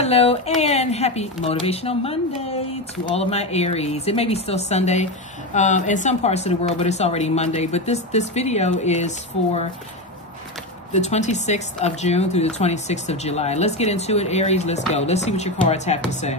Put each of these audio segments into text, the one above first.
Hello and happy Motivational Monday to all of my Aries. It may be still Sunday in some parts of the world, but it's already Monday. But this video is for the 26th of June through the 26th of July. Let's get into it, Aries. Let's go. Let's see what your cards have to say.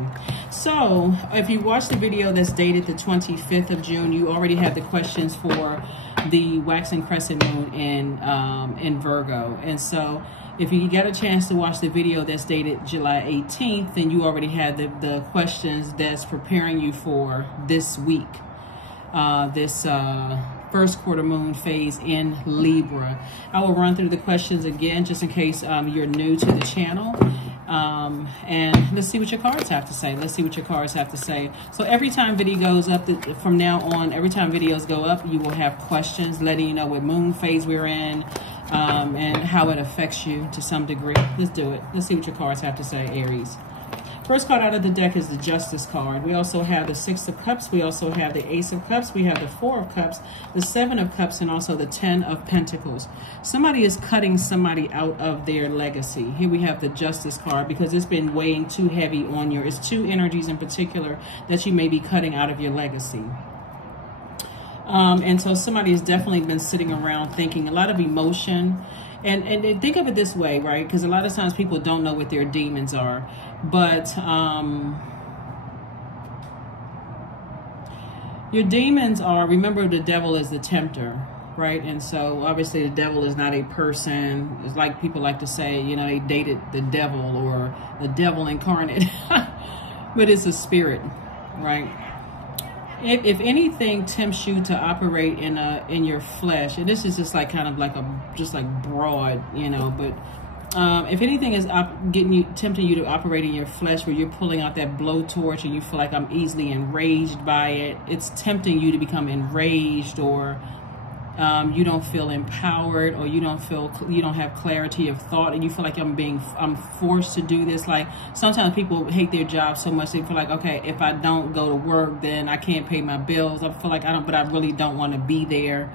So if you watch the video that's dated the 25th of June, you already have the questions for the waxing crescent moon in Virgo. And so if you get a chance to watch the video that's dated July 18th, then you already had the questions that's preparing you for this week, this first quarter moon phase in Libra. I will run through the questions again just in case you're new to the channel. And let's see what your cards have to say. Let's see what your cards have to say. So every time video goes up, from now on, every time videos go up, you will have questions letting you know what moon phase we're in, and how it affects you to some degree. Let's do it. Let's see what your cards have to say, Aries. First card out of the deck is the Justice card. We also have the Six of Cups. We also have the Ace of Cups. We have the Four of Cups, the Seven of Cups, and also the Ten of Pentacles. Somebody is cutting somebody out of their legacy. Here we have the Justice card because it's been weighing too heavy on you. It's two energies in particular that you may be cutting out of your legacy. And so somebody has definitely been sitting around thinking a lot of emotion. And think of it this way, right? Because a lot of times people don't know what their demons are. But your demons are, remember, the devil is the tempter, right? And so obviously the devil is not a person. It's like people like to say, you know, they dated the devil or the devil incarnate. But it's a spirit, right? If anything tempts you to operate in your flesh, and this is just like kind of like just like broad, you know, but if anything is tempting you to operate in your flesh, where you're pulling out that blowtorch and you feel like I'm easily enraged by it, it's tempting you to become enraged, or you don't feel empowered, or you don't have clarity of thought, and you feel like I'm forced to do this. Like sometimes people hate their job so much they feel like, okay, if I don't go to work, then I can't pay my bills. I feel like but I really don't want to be there.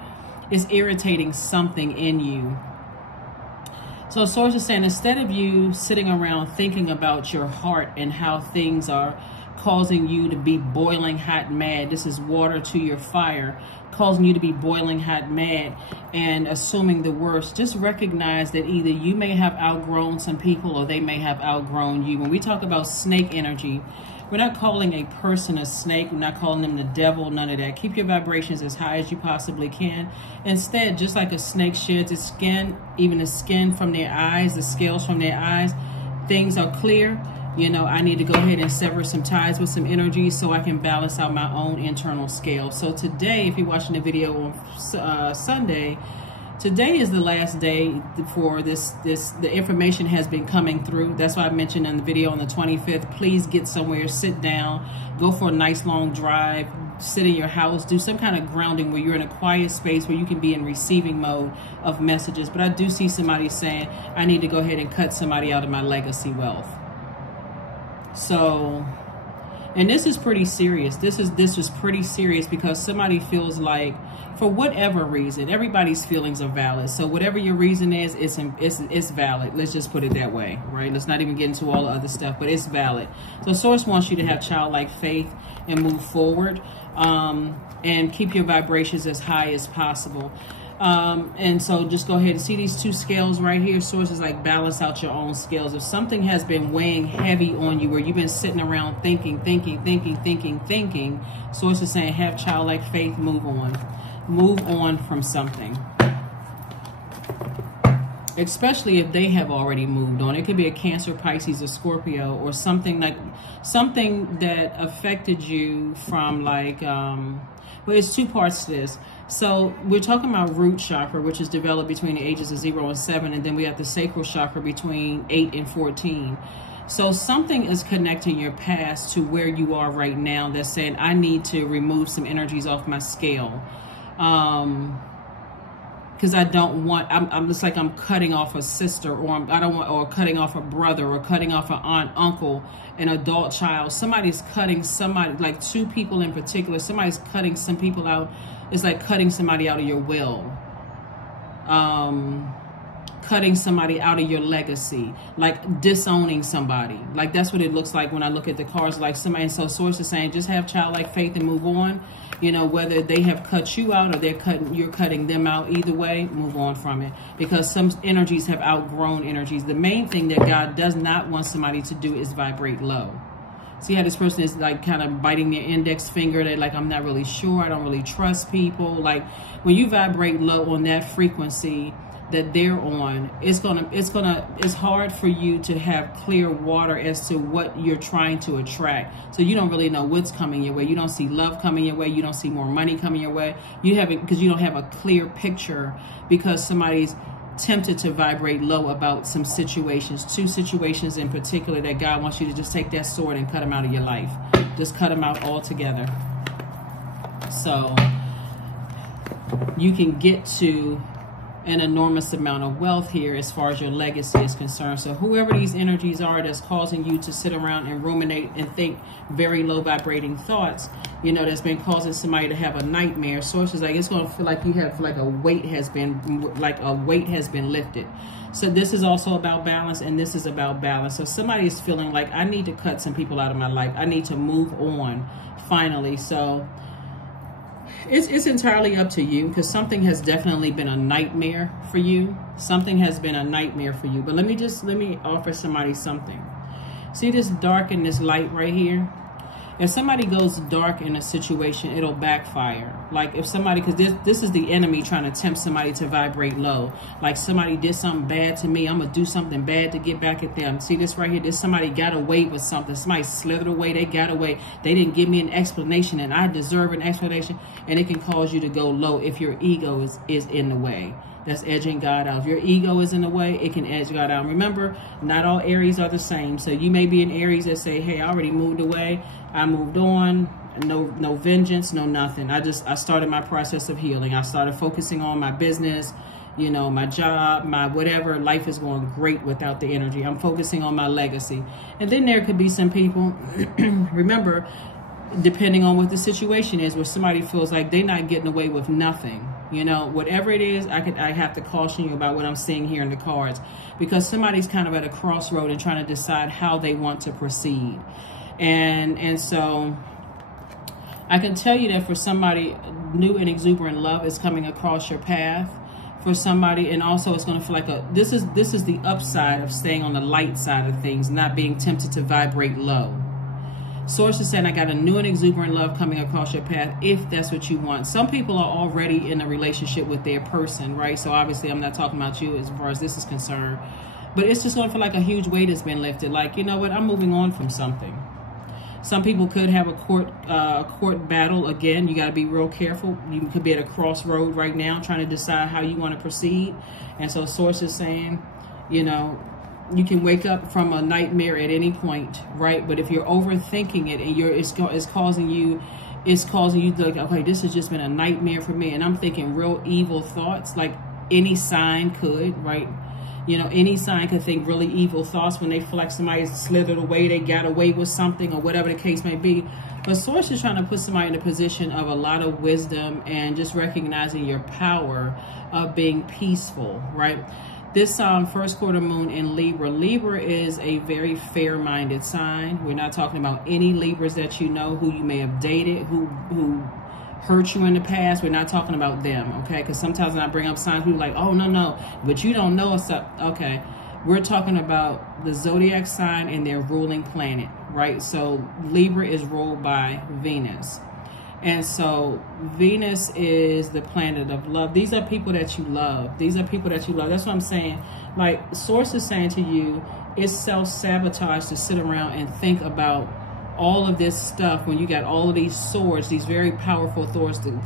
It's irritating something in you. So Source is saying, instead of you sitting around thinking about your heart and how things are causing you to be boiling hot mad, this is water to your fire, causing you to be boiling hot mad and assuming the worst, just recognize that either you may have outgrown some people or they may have outgrown you. When we talk about snake energy, we're not calling a person a snake. We're not calling them the devil, none of that. Keep your vibrations as high as you possibly can. Instead, just like a snake sheds its skin, even the skin from their eyes, the scales from their eyes, things are clear. You know, I need to go ahead and sever some ties with some energy so I can balance out my own internal scale. So today, if you're watching the video on Sunday, today is the last day for this. The information has been coming through. That's why I mentioned in the video on the 25th, please get somewhere, sit down, go for a nice long drive, sit in your house, do some kind of grounding where you're in a quiet space where you can be in receiving mode of messages. But I do see somebody saying, I need to go ahead and cut somebody out of my legacy wealth. So, and this is pretty serious. This is pretty serious because somebody feels like, for whatever reason, everybody's feelings are valid. So whatever your reason is, it's valid. Let's just put it that way, right? Let's not even get into all the other stuff, but it's valid. So Source wants you to have childlike faith and move forward, and keep your vibrations as high as possible. And so just go ahead and see these two scales right here. Source is like, balance out your own scales. If something has been weighing heavy on you, where you've been sitting around thinking, Source is saying, have childlike faith, move on from something. Especially if they have already moved on. It could be a Cancer, Pisces, or Scorpio, or something that affected you from like, well, it's two parts to this. So we're talking about root chakra, which is developed between the ages of 0 and 7. And then we have the sacral chakra between 8 and 14. So something is connecting your past to where you are right now that's saying, I need to remove some energies off my scale. Because I don't want, I'm just like, I'm cutting off a sister, or cutting off a brother, or cutting off an aunt, uncle, an adult child. Somebody's cutting somebody, like two people in particular. Somebody's cutting some people out. It's like cutting somebody out of your will. cutting somebody out of your legacy, like disowning somebody. Like that's what it looks like when I look at the cards, like somebody. And so source is saying, just have childlike faith and move on. You know, whether they have cut you out or you're cutting them out, either way, move on from it. Because some energies have outgrown energies. The main thing that God does not want somebody to do is vibrate low. See how this person is like kind of biting their index finger. They're like, I'm not really sure. I don't really trust people. Like when you vibrate low on that frequency that they're on, it's hard for you to have clear water as to what you're trying to attract. So you don't really know what's coming your way. You don't see love coming your way. You don't see more money coming your way. You haven't, because you don't have a clear picture, because somebody's tempted to vibrate low about some situations, 2 situations in particular that God wants you to just take that sword and cut them out of your life. Just cut them out altogether. So you can get to an enormous amount of wealth here as far as your legacy is concerned. So whoever these energies are that's causing you to sit around and ruminate and think very low vibrating thoughts, you know, that's been causing somebody to have a nightmare. Sources like it's going to feel like you have like a weight has been lifted. So this is also about balance, and this is about balance. So somebody is feeling like, I need to cut some people out of my life. I need to move on finally. So it's entirely up to you, because something has definitely been a nightmare for you. Something has been a nightmare for you. But let me offer somebody something. See this dark and this light right here? If somebody goes dark in a situation, it'll backfire. Like if somebody, because this is the enemy trying to tempt somebody to vibrate low. Like somebody did something bad to me, I'm going to do something bad to get back at them. See this right here? This somebody got away with something. Somebody slithered away. They got away. They didn't give me an explanation, and I deserve an explanation. And it can cause you to go low if your ego is in the way. That's edging God out. If your ego is in the way, it can edge God out. Remember, not all Aries are the same. So you may be an Aries that say, hey, I already moved away. I moved on. No vengeance, no nothing. I started my process of healing. I started focusing on my business, you know, my job, my whatever. Life is going great without the energy. I'm focusing on my legacy. And then there could be some people, remember, depending on what the situation is, where somebody feels like they're not getting away with nothing. You know, whatever it is, I have to caution you about what I'm seeing here in the cards, because somebody's kind of at a crossroad and trying to decide how they want to proceed. And so I can tell you that for somebody, new and exuberant love is coming across your path for somebody. And also it's going to feel like this is the upside of staying on the light side of things, not being tempted to vibrate low. Source is saying, I got a new and exuberant love coming across your path, if that's what you want. Some people are already in a relationship with their person, right? So obviously I'm not talking about you as far as this is concerned. But it's just going to feel like a huge weight has been lifted. Like, you know what, I'm moving on from something. Some people could have a court battle. Again, you got to be real careful. You could be at a crossroad right now trying to decide how you want to proceed. And so Source is saying, you know, you can wake up from a nightmare at any point, right? But if you're overthinking it and it's causing you to like, okay, this has just been a nightmare for me, and I'm thinking real evil thoughts, like any sign could, right? You know, any sign could think really evil thoughts when they feel like somebody slithered away, they got away with something, or whatever the case may be. But Source is trying to put somebody in a position of a lot of wisdom and just recognizing your power of being peaceful, right? This first quarter moon in Libra. Libra is a very fair-minded sign. We're not talking about any Libras that you know who you may have dated, who hurt you in the past. We're not talking about them, okay? Because sometimes when I bring up signs, people are like, oh, no, but you don't know us. Okay, we're talking about the zodiac sign and their ruling planet, right? So Libra is ruled by Venus. And so Venus is the planet of love. These are people that you love. These are people that you love. That's what I'm saying. Like Source is saying to you, it's self-sabotage to sit around and think about all of this stuff when you got all of these swords, these very powerful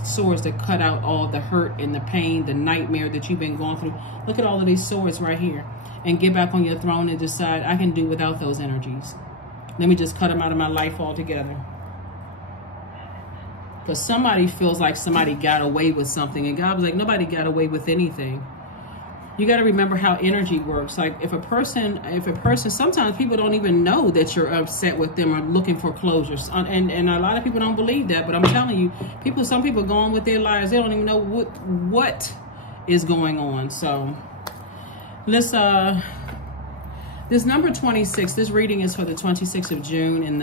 swords that cut out all the hurt and the pain, the nightmare that you've been going through. Look at all of these swords right here. And get back on your throne and decide, I can do without those energies. Let me just cut them out of my life altogether. Because somebody feels like somebody got away with something, and God was like, nobody got away with anything. You got to remember how energy works. Like if a person, sometimes people don't even know that you're upset with them or looking for closure. And a lot of people don't believe that, but I'm telling you, some people go on with their lives. They don't even know what is going on. So Let's this number 26, this reading is for the 26th of June and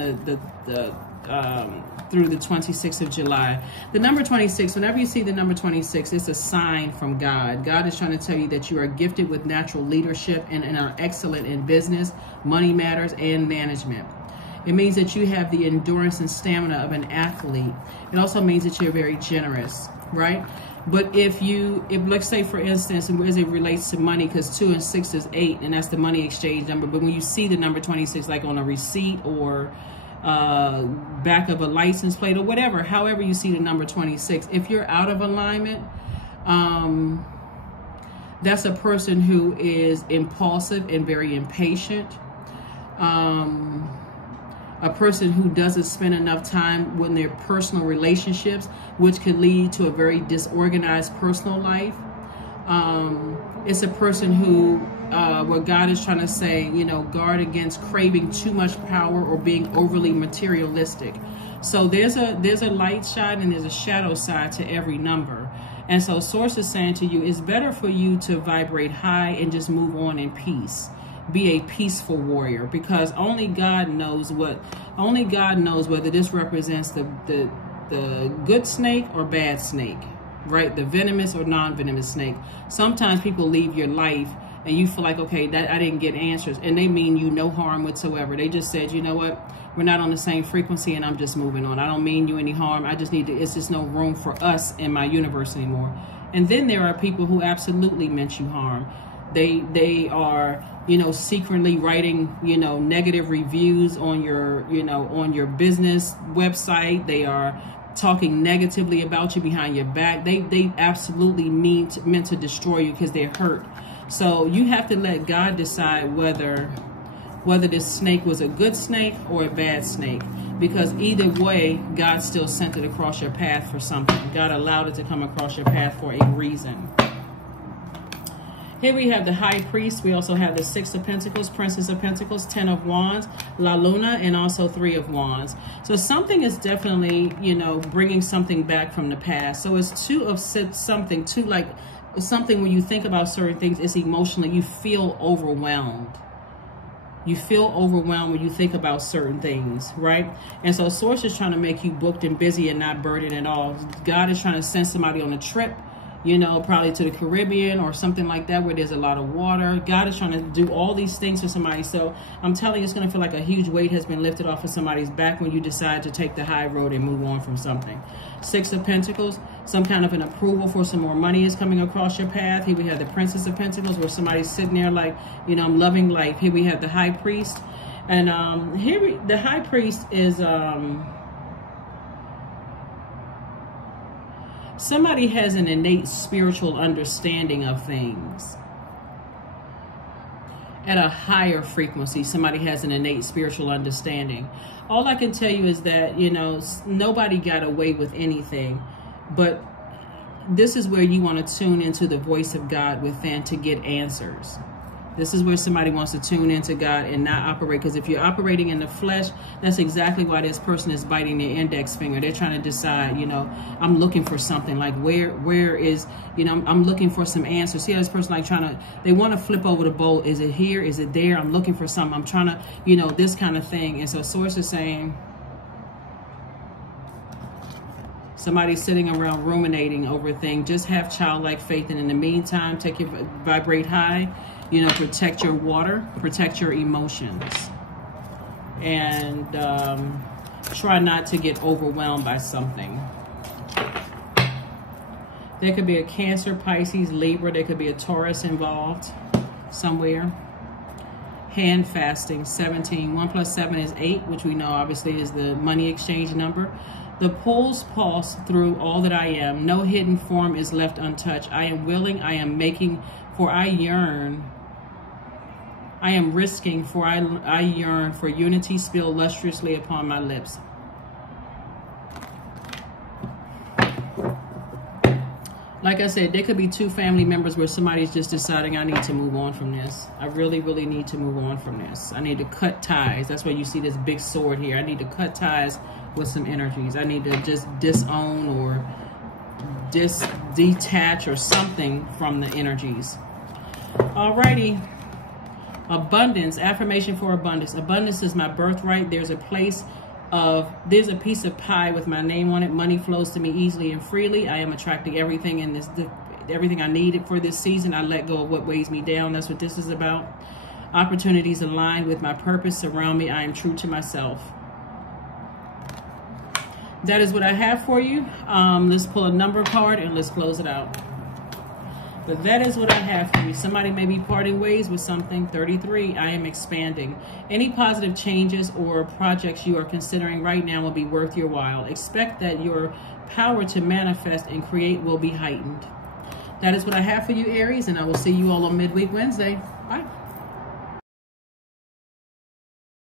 through the 26th of July. The number 26, whenever you see the number 26, it's a sign from God. God is trying to tell you that you are gifted with natural leadership and are excellent in business, money matters, and management. It means that you have the endurance and stamina of an athlete. It also means that you're very generous, right? But if let's say, for instance, and as it relates to money, because 2 and 6 is 8, and that's the money exchange number. But when you see the number 26, like on a receipt or back of a license plate or whatever, however you see the number 26, if you're out of alignment, that's a person who is impulsive and very impatient. A person who doesn't spend enough time with their personal relationships, which could lead to a very disorganized personal life. It's a person who, what God is trying to say, you know, guard against craving too much power or being overly materialistic. So there's a light side and there's a shadow side to every number. And so Source is saying to you, it's better for you to vibrate high and just move on in peace. Be a peaceful warrior, because only God knows whether this represents the good snake or bad snake, right? The venomous or non-venomous snake. Sometimes people leave your life and you feel like, okay, that I didn't get answers, and they mean you no harm whatsoever. They just said, you know what, we're not on the same frequency and I'm just moving on. I don't mean you any harm. I just need to, it's just no room for us in my universe anymore. And then there are people who absolutely meant you harm. They are, you know, secretly writing, you know, negative reviews on your, you know, on your business website. They are talking negatively about you behind your back. They absolutely meant to destroy you because they're hurt. So you have to let God decide whether this snake was a good snake or a bad snake, because either way, God still sent it across your path for something. God allowed it to come across your path for a reason. Here we have the High Priest. We also have the 6 of Pentacles, Princess of Pentacles, 10 of Wands, La Luna, and also 3 of Wands. So something is definitely, you know, bringing something back from the past. So it's 2 of something, like something when you think about certain things, it's emotionally, you feel overwhelmed. You feel overwhelmed when you think about certain things, right? And so Source is trying to make you booked and busy and not burdened at all. God is trying to send somebody on a trip, you know, probably to the Caribbean or something like that, where there's a lot of water. God is trying to do all these things for somebody. So I'm telling you, it's going to feel like a huge weight has been lifted off of somebody's back when you decide to take the high road and move on from something. 6 of Pentacles, some kind of an approval for some more money is coming across your path. Here we have the Princess of Pentacles, where somebody's sitting there like, you know, I'm loving life. Here we have the High Priest. And the High Priest is... somebody has an innate spiritual understanding of things. At a higher frequency, somebody has an innate spiritual understanding. All I can tell you is that, you know, nobody got away with anything. But this is where you want to tune into the voice of God within to get answers. This is where somebody wants to tune into God and not operate. Because if you're operating in the flesh, that's exactly why this person is biting their index finger. They're trying to decide, you know, I'm looking for something. Like, where is, you know, I'm looking for some answers. See how this person like they want to flip over the bowl. Is it here? Is it there? I'm looking for something. I'm trying to, you know, this kind of thing. And so Source is saying, somebody's sitting around ruminating over a thing. Just have childlike faith. And in the meantime, take your vibrate high. You know, protect your water, protect your emotions, and try not to get overwhelmed by something. There could be a Cancer, Pisces, Libra. There could be a Taurus involved somewhere. Hand fasting, 17. 1 + 7 is 8, which we know obviously is the money exchange number. The pulse pulse through all that I am. No hidden form is left untouched. I am willing, I am making, for I yearn. I am risking, for I yearn, for unity spill lustrously upon my lips. Like I said, there could be 2 family members where somebody's just deciding, I need to move on from this. I really, really need to move on from this. I need to cut ties. That's why you see this big sword here. I need to cut ties with some energies. I need to just disown or detach or something from the energies. Alrighty. Abundance, affirmation for abundance. Abundance is my birthright. There's a piece of pie with my name on it. Money flows to me easily and freely. I am attracting everything in this, everything I needed for this season. I let go of what weighs me down. That's what this is about. Opportunities align with my purpose surround me. I am true to myself. That is what I have for you. Let's pull a number card and let's close it out. But that is what I have for you. Somebody may be parting ways with something. 33, I am expanding. Any positive changes or projects you are considering right now will be worth your while. Expect that your power to manifest and create will be heightened. That is what I have for you, Aries, and I will see you all on Midweek Wednesday. Bye.